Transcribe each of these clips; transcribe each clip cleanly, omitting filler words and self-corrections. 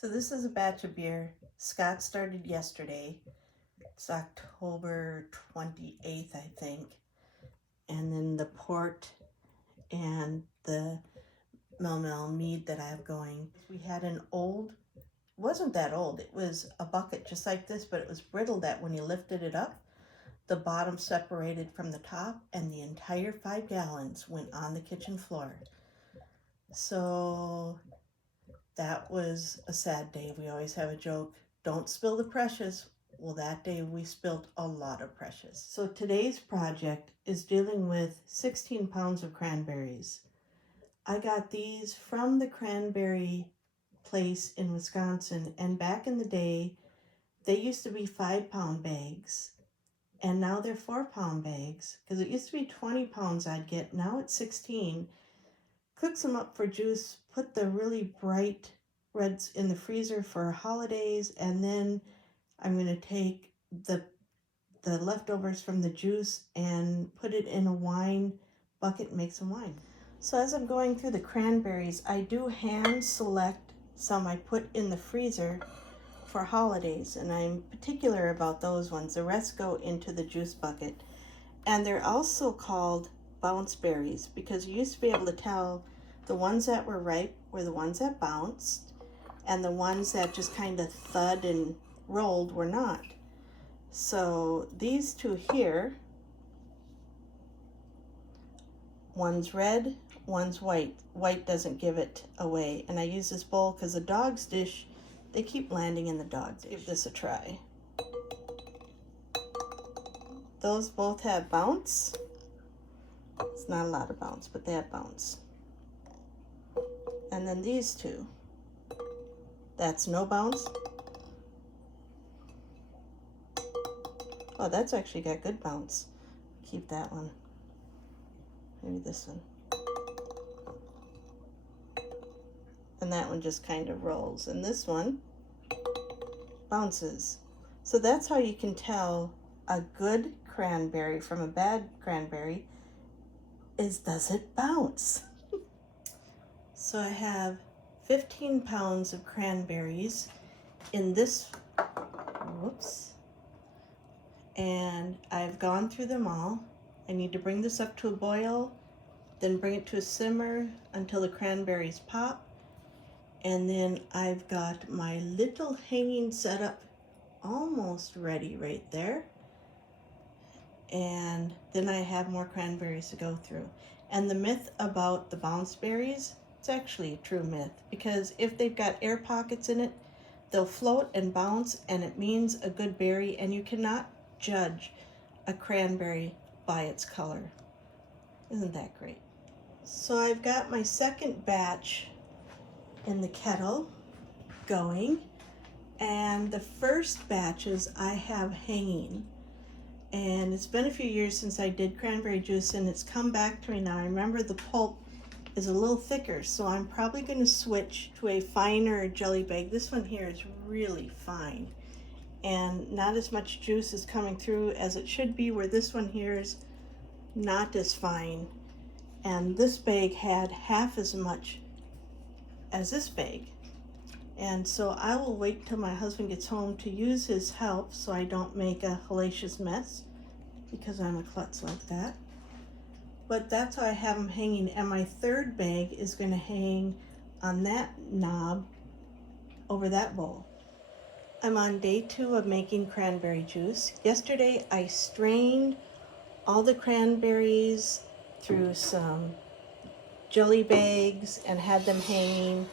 So this is a batch of beer. Scott started yesterday. It's October 28th, I think. And then the port and the Mel mead that I have going. We had an old, wasn't that old, it was a bucket just like this, but it was brittle that when you lifted it up, the bottom separated from the top and the entire 5 gallons went on the kitchen floor. So that was a sad day. We always have a joke, don't spill the precious. Well, that day we spilled a lot of precious. So today's project is dealing with 16 pounds of cranberries. I got these from the cranberry place in Wisconsin, and back in the day, they used to be 5-pound bags, and now they're 4-pound bags, because it used to be 20 pounds I'd get, now it's 16. Cooks them up for juice, put the really bright reds in the freezer for holidays, and then I'm going to take the leftovers from the juice and put it in a wine bucket and make some wine. So as I'm going through the cranberries, I do hand select some I put in the freezer for holidays, and I'm particular about those ones. The rest go into the juice bucket. And they're also called bounce berries because you used to be able to tell the ones that were ripe were the ones that bounced, and the ones that just kind of thud and rolled were not. So these two here, one's red, one's white. White doesn't give it away. And I use this bowl because the dog's dish, they keep landing in the dog dish. Give this a try. Those both have bounce. It's not a lot of bounce, but they have bounce. And then these two, that's no bounce. Oh, that's actually got good bounce. Keep that one. Maybe this one. And that one just kind of rolls. And this one bounces. So that's how you can tell a good cranberry from a bad cranberry is, does it bounce? So I have 15 pounds of cranberries in this, whoops, and I've gone through them all. I need to bring this up to a boil, then bring it to a simmer until the cranberries pop, and then I've got my little hanging setup almost ready right there. And then I have more cranberries to go through. And the myth about the bounce berries, it's actually a true myth, because if they've got air pockets in it, they'll float and bounce, and it means a good berry, and you cannot judge a cranberry by its color. Isn't that great? So I've got my second batch in the kettle going, and the first batches I have hanging. And it's been a few years since I did cranberry juice, and it's come back to me now. I remember the pulp is a little thicker, so I'm probably going to switch to a finer jelly bag. This one here is really fine, and not as much juice is coming through as it should be, where this one here is not as fine. And this bag had half as much as this bag. And so I will wait till my husband gets home to use his help so I don't make a hellacious mess, because I'm a klutz like that. But that's how I have them hanging. And my third bag is going to hang on that knob over that bowl. I'm on day 2 of making cranberry juice. Yesterday I strained all the cranberries through some jelly bags and had them hanging.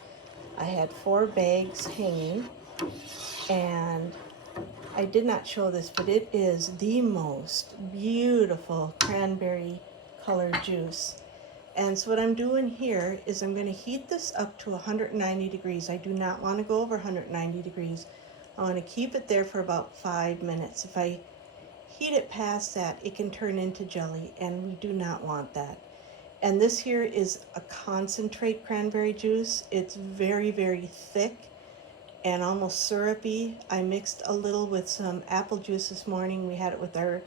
I had 4 bags hanging, and I did not show this, but it is the most beautiful cranberry colored juice. And so what I'm doing here is I'm going to heat this up to 190 degrees. I do not want to go over 190 degrees. I want to keep it there for about 5 minutes. If I heat it past that, it can turn into jelly, and we do not want that. And this here is a concentrate cranberry juice. It's very, very thick and almost syrupy. I mixed a little with some apple juice this morning. We had it with our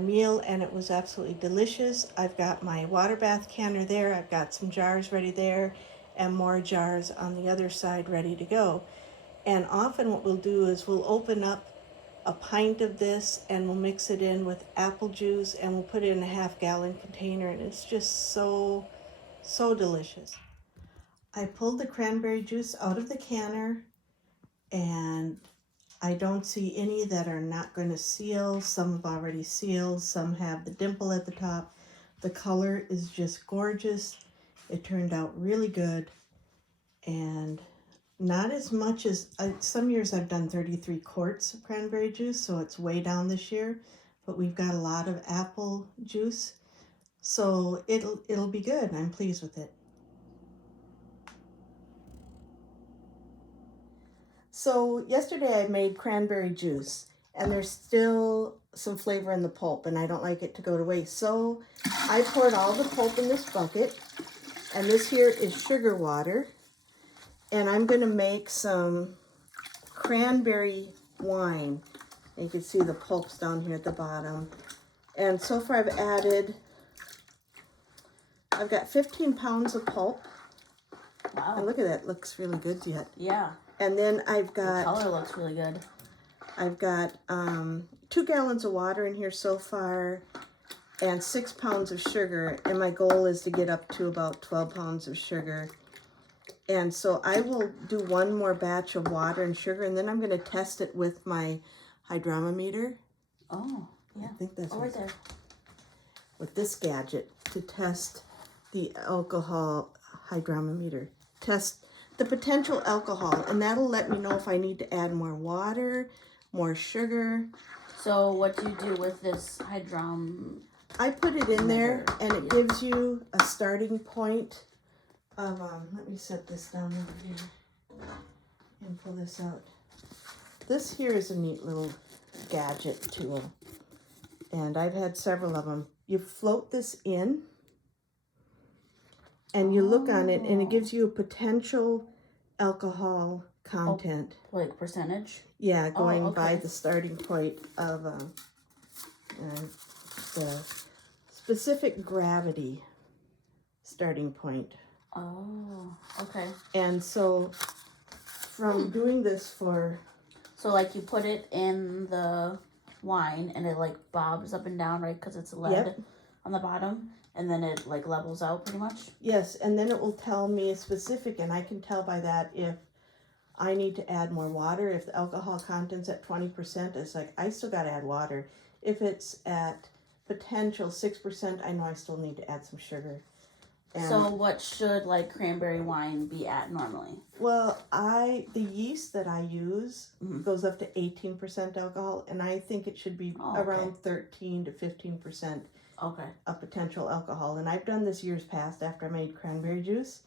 meal, and it was absolutely delicious. I've got my water bath canner there. I've got some jars ready there and more jars on the other side ready to go. And often what we'll do is we'll open up a pint of this and we'll mix it in with apple juice and we'll put it in a half-gallon container, and it's just so, so delicious. I pulled the cranberry juice out of the canner, and I don't see any that are not going to seal. Some have already sealed, some have the dimple at the top. The color is just gorgeous. It turned out really good, and not as much as, some years I've done 33 quarts of cranberry juice, so it's way down this year, but we've got a lot of apple juice, so it'll be good, and I'm pleased with it. So yesterday I made cranberry juice, and there's still some flavor in the pulp, and I don't like it to go to waste. So I poured all the pulp in this bucket, and this here is sugar water, and I'm going to make some cranberry wine. And you can see the pulp's down here at the bottom. And so far I've got 15 pounds of pulp. Wow. And look at that, looks really good yet. Yeah. And then I've got... The color looks really good. I've got 2 gallons of water in here so far, and 6 pounds of sugar, and my goal is to get up to about 12 pounds of sugar. And so I will do one more batch of water and sugar, and then I'm going to test it with my hydrometer. Oh, yeah. I think that's right there. With this gadget to test the alcohol hydrometer. Test the potential alcohol, and that'll let me know if I need to add more water, more sugar. So what do you do with this I put it in there, and it gives you a starting point of, let me set this down over here and pull this out. This here is a neat little gadget tool, and I've had several of them. You float this in, and you look on it, and it gives you a potential alcohol content. Like percentage? Yeah, going by the starting point of the specific gravity starting point. Oh, okay. And so from doing this for... So like you put it in the wine and it like bobs up and down, right? Because it's lead on the bottom. And then it like levels out pretty much? Yes, and then it will tell me a specific, and I can tell by that if I need to add more water. If the alcohol content's at 20%, it's like, I still got to add water. If it's at potential 6%, I know I still need to add some sugar. And so what should like cranberry wine be at normally? Well, the yeast that I use goes up to 18% alcohol, and I think it should be around 13 to 15%. Okay. A potential alcohol. And I've done this years past after I made cranberry juice.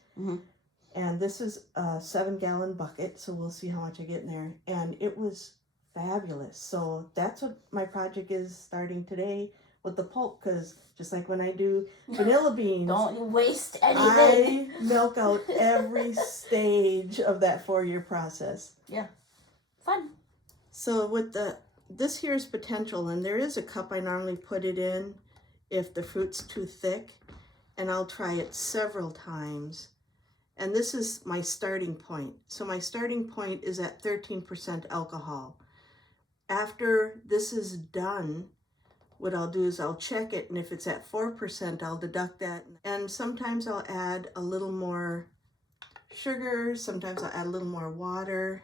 And this is a 7-gallon bucket, so we'll see how much I get in there. And it was fabulous. So that's what my project is starting today with the pulp, because just like when I do vanilla beans, don't waste anything. I milk out every stage of that 4-year process. Yeah. Fun. So with this here is potential, and there is a cup I normally put it in if the fruit's too thick, and I'll try it several times. And this is my starting point. So my starting point is at 13% alcohol. After this is done, what I'll do is I'll check it, and if it's at 4%, I'll deduct that. And sometimes I'll add a little more sugar, sometimes I'll add a little more water.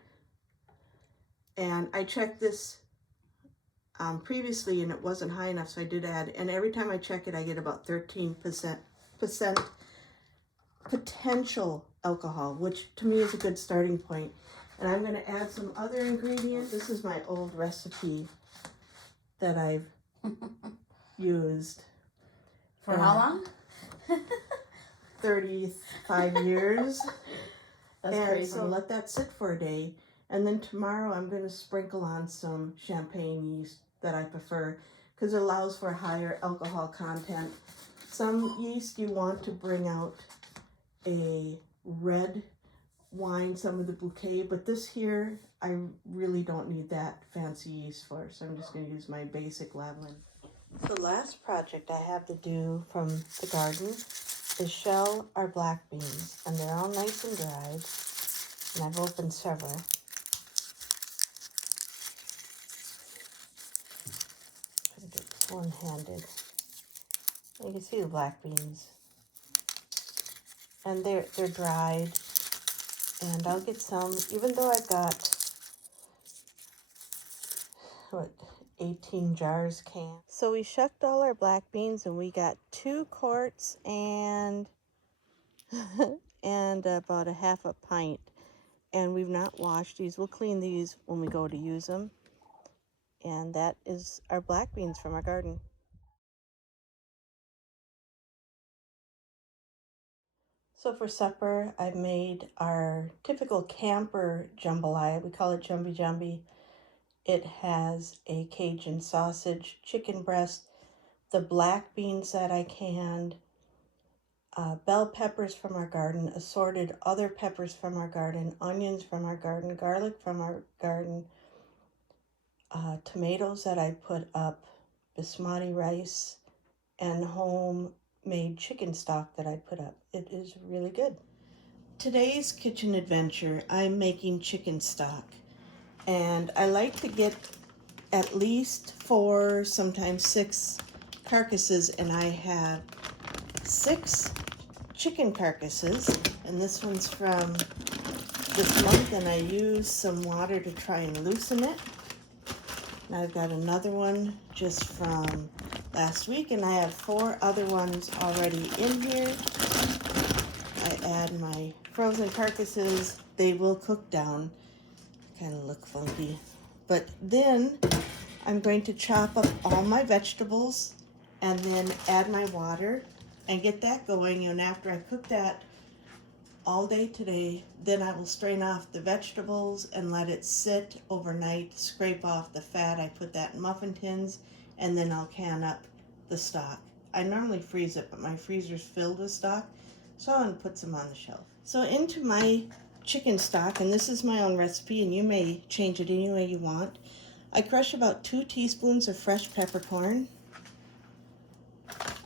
And I checked this previously, and it wasn't high enough, so I did add, and every time I check it, I get about 13% potential alcohol, which to me is a good starting point. And I'm going to add some other ingredients. This is my old recipe that I've used. For how long? 35 years. That's and crazy. So let that sit for a day. And then tomorrow I'm going to sprinkle on some champagne yeast that I prefer, because it allows for higher alcohol content. Some yeast you want to bring out a red wine, some of the bouquet, but this here I really don't need that fancy yeast for, so I'm just going to use my basic Lavlin. The last project I have to do from the garden is shell our black beans, and they're all nice and dried, and I've opened several. one-handed. You can see the black beans. And they're dried. And I'll get some, even though I've got, 18 jars canned. So we shucked all our black beans and we got 2 quarts and and about a half a pint. And we've not washed these. We'll clean these when we go to use them. And that is our black beans from our garden. So for supper, I've made our typical camper jambalaya. We call it jumby jumby. It has a Cajun sausage, chicken breast, the black beans that I canned, bell peppers from our garden, assorted other peppers from our garden, onions from our garden, garlic from our garden, tomatoes that I put up, basmati rice, and homemade chicken stock that I put up. It is really good. Today's kitchen adventure, I'm making chicken stock. And I like to get at least 4, sometimes 6 carcasses, and I have 6 chicken carcasses, and this one's from this month, and I used some water to try and loosen it. And I've got another one just from last week, and I have 4 other ones already in here. I add my frozen carcasses. They will cook down, kind of look funky. But then I'm going to chop up all my vegetables and then add my water and get that going. And after I cook that all day today, then I will strain off the vegetables and let it sit overnight, scrape off the fat. I put that in muffin tins, and then I'll can up the stock. I normally freeze it, but my freezer's filled with stock, so I'm going to put some on the shelf. So into my chicken stock, and this is my own recipe, and you may change it any way you want. I crush about 2 teaspoons of fresh peppercorn.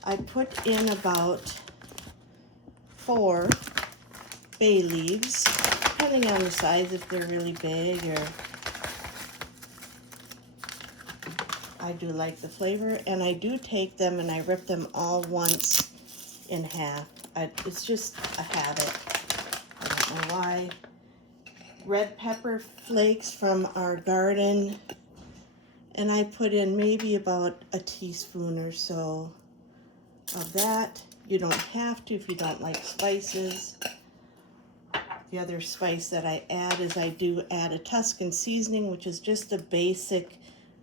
I put in about 4 bay leaves, depending on the size, if they're really big, or I do like the flavor. And I do take them and I rip them all once in half. It's just a habit. I don't know why. Red pepper flakes from our garden, and I put in maybe about a teaspoon or so of that. You don't have to if you don't like spices. The other spice that I add is I do add a Tuscan seasoning, which is just a basic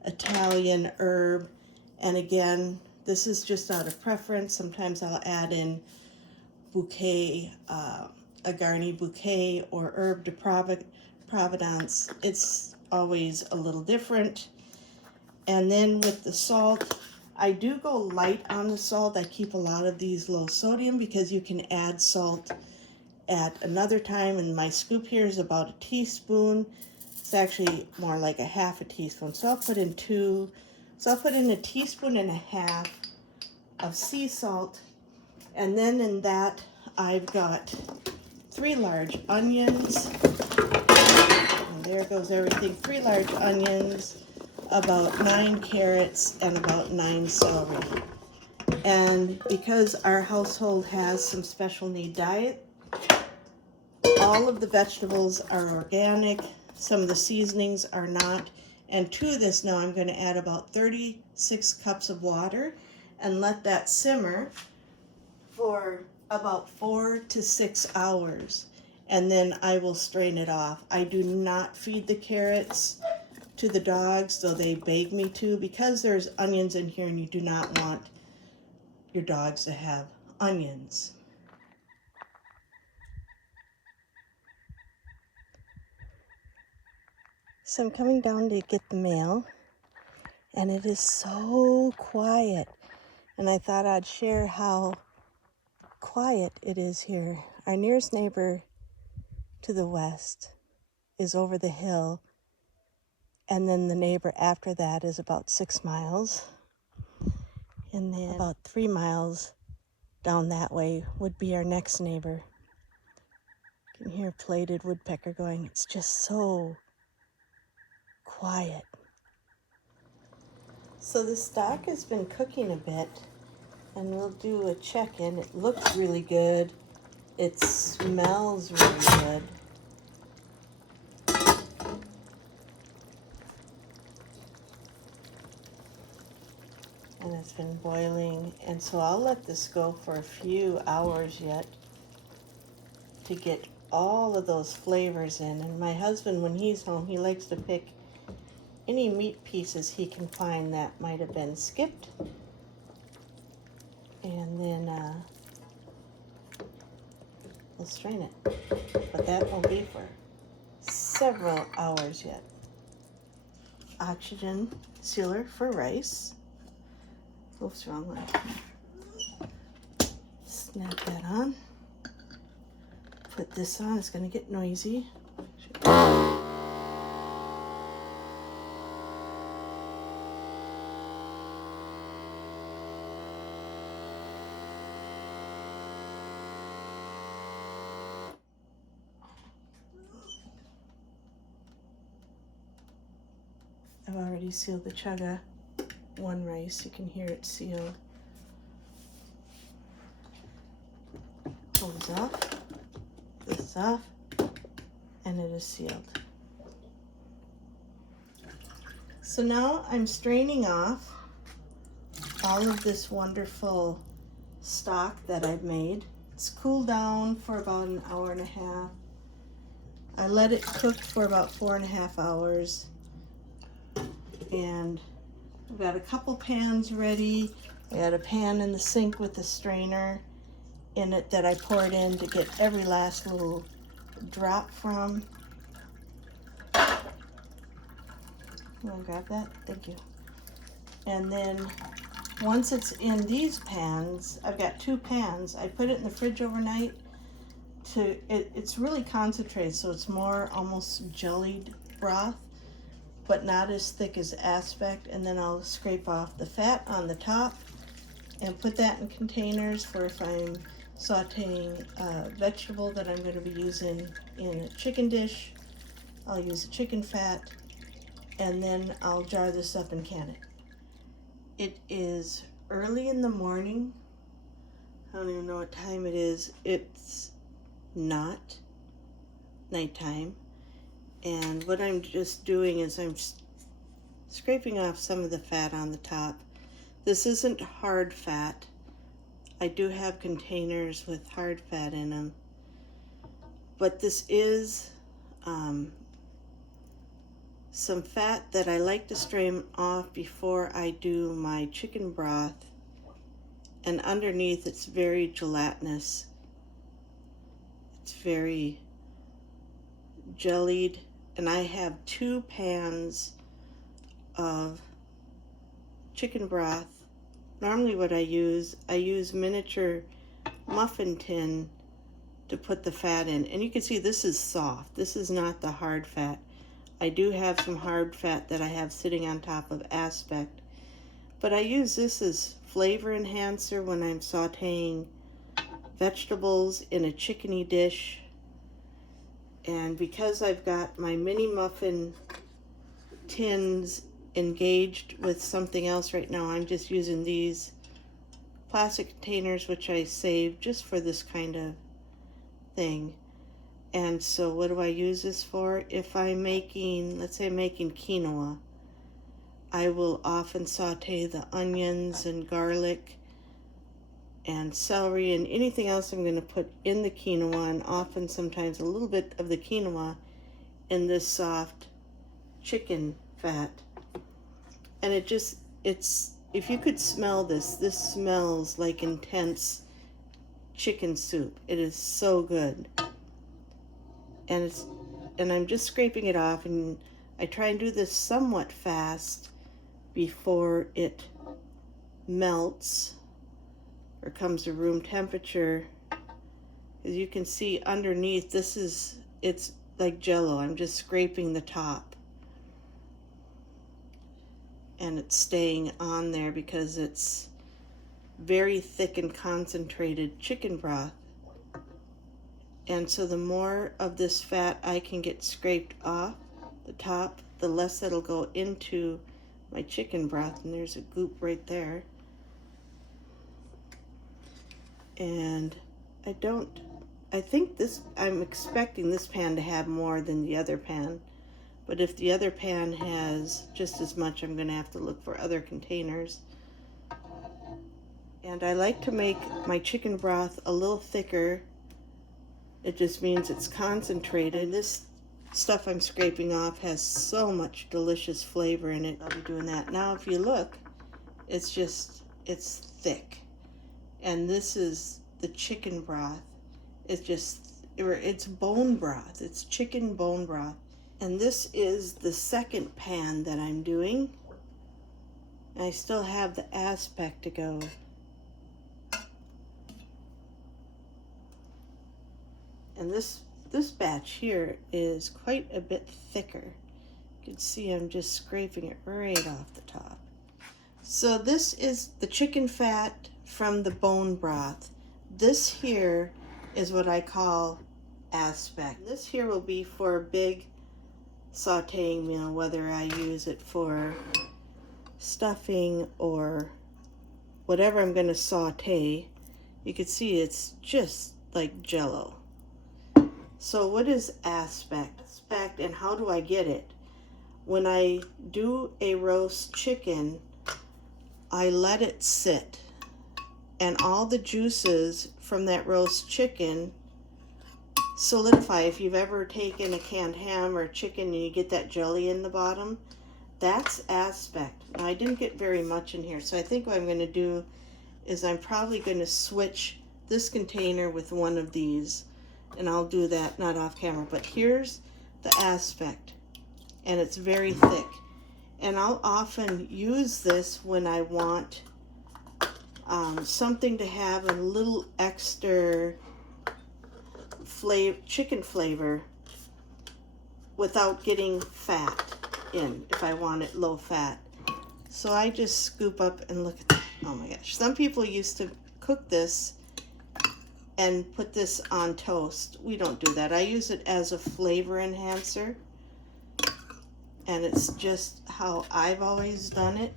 Italian herb. And again, this is just out of preference. Sometimes I'll add in bouquet, a Garni bouquet, or herb de Providence. It's always a little different. And then with the salt, I do go light on the salt. I keep a lot of these low sodium because you can add salt at another time. And my scoop here is about a teaspoon. It's actually more like a half a teaspoon. So I'll put in 2. So I'll put in a teaspoon and a half of sea salt. And then in that, I've got 3 large onions. And there goes everything. 3 large onions, about 9 carrots, and about 9 celery. And because our household has some special need diet, all of the vegetables are organic. Some of the seasonings are not. And to this now, I'm going to add about 36 cups of water and let that simmer for about 4 to 6 hours. And then I will strain it off. I do not feed the carrots to the dogs, though they beg me to, because there's onions in here and you do not want your dogs to have onions. So I'm coming down to get the mail, and it is so quiet. And I thought I'd share how quiet it is here. Our nearest neighbor to the west is over the hill, and then the neighbor after that is about 6 miles. And then about 3 miles down that way would be our next neighbor. You can hear a plated woodpecker going. It's just so quiet. So the stock has been cooking a bit, and we'll do a check-in. It looks really good. It smells really good. And it's been boiling, and so I'll let this go for a few hours yet to get all of those flavors in. And my husband, when he's home, he likes to pick any meat pieces he can find that might have been skipped, and then we'll strain it. But that won't be for several hours yet. Oxygen sealer for rice. Oops, wrong one. Snap that on. Put this on. It's going to get noisy. I've already sealed the chaga one rice. You can hear it sealed. Pull this off. This is off. And it is sealed. So now I'm straining off all of this wonderful stock that I've made. It's cooled down for about an hour and a half. I let it cook for about 4.5 hours. And I've got a couple pans ready. I got a pan in the sink with a strainer in it that I poured in to get every last little drop from. You want to grab that? Thank you. And then once it's in these pans, I've got 2 pans. I put it in the fridge overnight it's really concentrated, so it's more almost jellied broth, but not as thick as aspic. And then I'll scrape off the fat on the top and put that in containers for if I'm sauteing a vegetable that I'm going to be using in a chicken dish. I'll use the chicken fat, and then I'll jar this up and can it. It is early in the morning. I don't even know what time it is. It's not nighttime. And what I'm just doing is I'm scraping off some of the fat on the top. This isn't hard fat. I do have containers with hard fat in them. But this is some fat that I like to strain off before I do my chicken broth. And underneath it's very gelatinous. It's very jellied. And I have 2 pans of chicken broth. Normally what I use miniature muffin tin to put the fat in. And you can see this is soft. This is not the hard fat. I do have some hard fat that I have sitting on top of aspic. But I use this as flavor enhancer when I'm sauteing vegetables in a chickeny dish. And because I've got my mini muffin tins engaged with something else right now, I'm just using these plastic containers, which I saved just for this kind of thing. And so what do I use this for? If I'm making, let's say I'm making quinoa, I will often saute the onions and garlic and celery and anything else I'm going to put in the quinoa, and often sometimes a little bit of the quinoa in this soft chicken fat. And it's, if you could smell this smells like intense chicken soup. It is so good. And I'm just scraping it off, and I try and do this somewhat fast before it melts or comes to room temperature. As you can see underneath, it's like jello. I'm just scraping the top. And it's staying on there because it's very thick and concentrated chicken broth. And so the more of this fat I can get scraped off the top, the less it'll go into my chicken broth, and there's a goop right there. And I think I'm expecting this pan to have more than the other pan. But if the other pan has just as much, I'm going to have to look for other containers. And I like to make my chicken broth a little thicker. It just means it's concentrated. And this stuff I'm scraping off has so much delicious flavor in it. I'll be doing that. Now if you look, it's thick. And this is the chicken broth. It's bone broth. It's chicken bone broth. And this is the second pan that I'm doing. I still have the aspic to go. And this batch here is quite a bit thicker. You can see I'm just scraping it right off the top. So this is the chicken fat from the bone broth. This here is what I call aspic. This here will be for a big sauteing meal, whether I use it for stuffing or whatever I'm going to saute. You can see it's just like jello. So what is aspic? Aspic, and how do I get it? When I do a roast chicken, I let it sit, and all the juices from that roast chicken solidify. If you've ever taken a canned ham or chicken and you get that jelly in the bottom, that's aspic. Now I didn't get very much in here, so I think what I'm going to do is I'm probably going to switch this container with one of these, and I'll do that not off camera. But here's the aspic, and it's very thick, and I'll often use this when I want something to have a little extra chicken flavor without getting fat in, if I want it low fat. So I just scoop up and look at that. Oh my gosh. Some people used to cook this and put this on toast. We don't do that. I use it as a flavor enhancer, and it's just how I've always done it.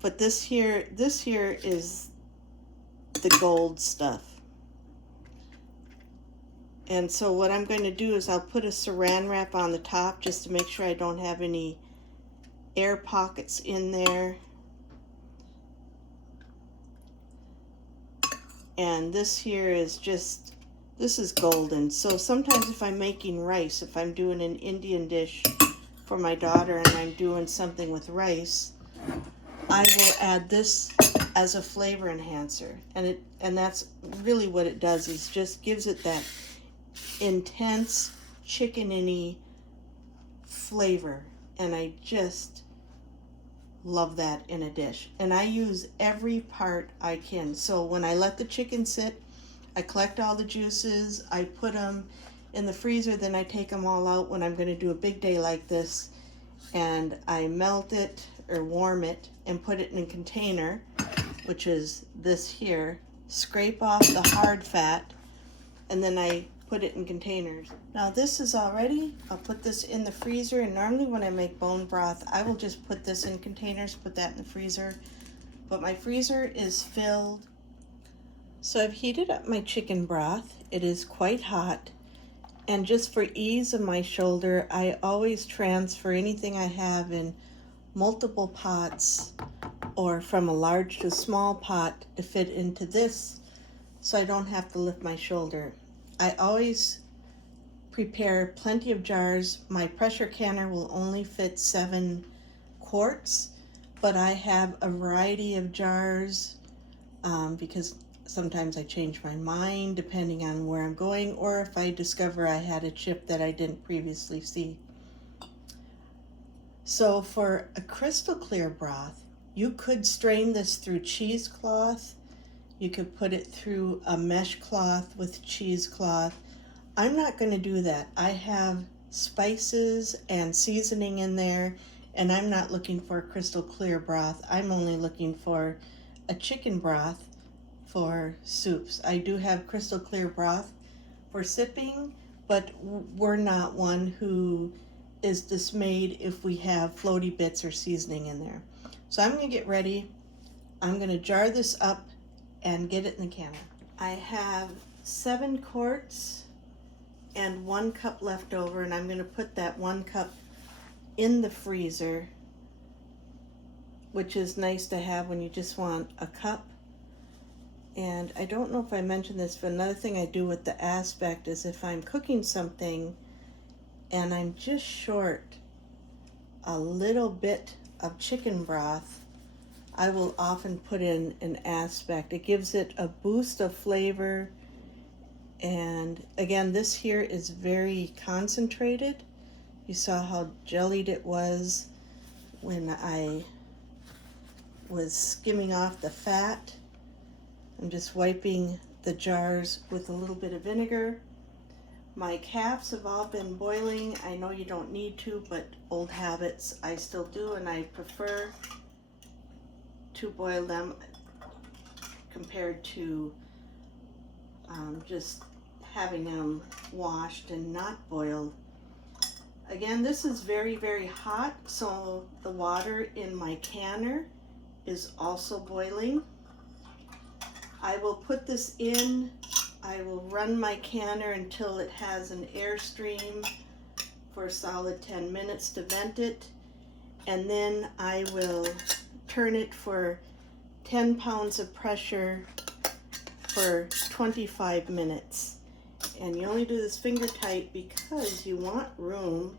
But this here is the gold stuff. And so what I'm going to do is I'll put a saran wrap on the top just to make sure I don't have any air pockets in there. And this here is this is golden. So sometimes if I'm making rice, if I'm doing an Indian dish for my daughter and I'm doing something with rice, I will add this as a flavor enhancer. And that's really what it does, is just gives it that intense chicken-y flavor, and I just love that in a dish. And I use every part I can. So when I let the chicken sit, I collect all the juices, I put them in the freezer, then I take them all out when I'm going to do a big day like this, and I melt it or warm it and put it in a container, which is this here, scrape off the hard fat, and then I put it in containers. Now this is all ready. I'll put this in the freezer, and normally when I make bone broth, I will just put this in containers, put that in the freezer. But my freezer is filled. So I've heated up my chicken broth. It is quite hot. And just for ease of my shoulder, I always transfer anything I have in multiple pots or from a large to small pot to fit into this, so I don't have to lift my shoulder. I always prepare plenty of jars. My pressure canner will only fit 7 quarts, but I have a variety of jars because sometimes I change my mind depending on where I'm going, or if I discover I had a chip that I didn't previously see. So for a crystal clear broth, you could strain this through cheesecloth. You could put it through a mesh cloth with cheesecloth. I'm not going to do that. I have spices and seasoning in there, and I'm not looking for a crystal clear broth. I'm only looking for a chicken broth for soups. I do have crystal clear broth for sipping, but we're not one who is dismayed if we have floaty bits or seasoning in there. So I'm going to get ready. I'm going to jar this up and get it in the canner. I have 7 quarts and 1 cup left over, and I'm going to put that 1 cup in the freezer, which is nice to have when you just want a cup. And I don't know if I mentioned this, but another thing I do with the aspic is if I'm cooking something and I'm just short a little bit of chicken broth, I will often put in an aspic. It gives it a boost of flavor. And again, this here is very concentrated. You saw how jellied it was when I was skimming off the fat. I'm just wiping the jars with a little bit of vinegar. My calves have all been boiling. I know you don't need to, but old habits, I still do, and I prefer to boil them compared to just having them washed and not boiled. Again, this is very, very hot, so the water in my canner is also boiling. I will put this in. I will run my canner until it has an airstream for a solid 10 minutes to vent it, and then I will turn it for 10 pounds of pressure for 25 minutes. And you only do this finger tight because you want room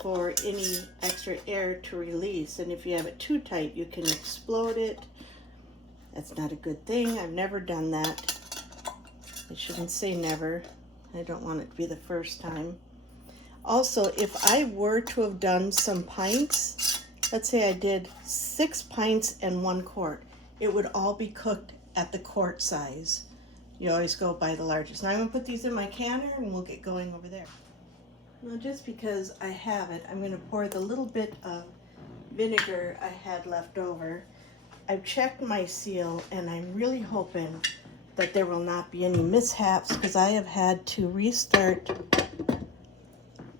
for any extra air to release. And if you have it too tight, you can explode it. That's not a good thing. I've never done that. I shouldn't say never. I don't want it to be the first time. Also, if I were to have done some pints, let's say I did 6 pints and 1 quart, it would all be cooked at the quart size. You always go by the largest. Now I'm going to put these in my canner and we'll get going over there. Now just because I have it, I'm going to pour the little bit of vinegar I had left over. I've checked my seal and I'm really hoping that there will not be any mishaps, because I have had to restart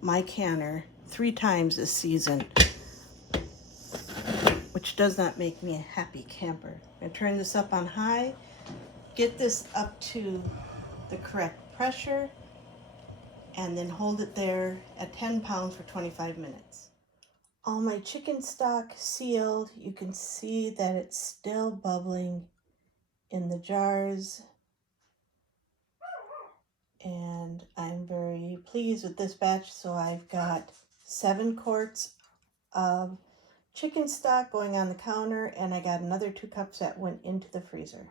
my canner 3 times this season, which does not make me a happy camper. I'm going to turn this up on high, get this up to the correct pressure, and then hold it there at 10 pounds for 25 minutes. All my chicken stock sealed. You can see that it's still bubbling in the jars. And I'm very pleased with this batch. So I've got 7 quarts of chicken stock going on the counter, and I got another 2 cups that went into the freezer.